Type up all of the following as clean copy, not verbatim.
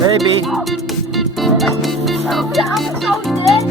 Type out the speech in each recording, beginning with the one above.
Baby. I'm so dead.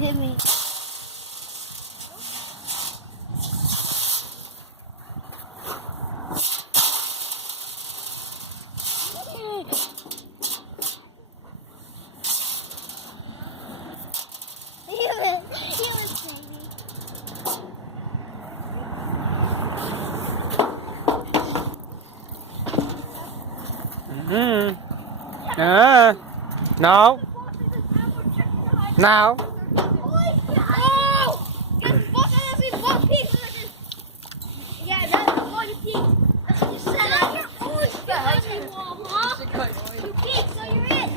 Hit me. No. Now. Yeah, that's one piece. That's what you said. You're always behind me, Mom, huh? You peek, so you're in.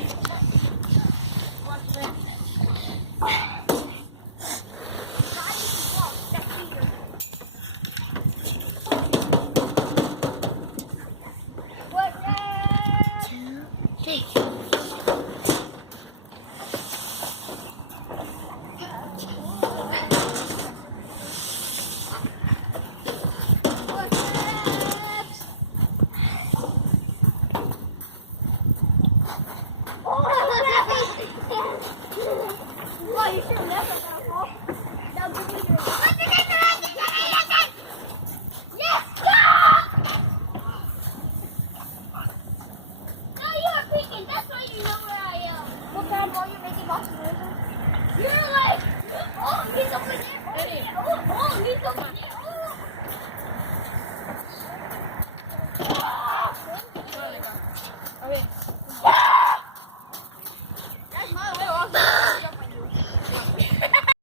Oh, you should never fall. Now give me your... Yes! Now you are peeking. That's why you know where I am. What kind of ball you're making boxes noises? You're like, oh, he's over there. Oh, he's over there.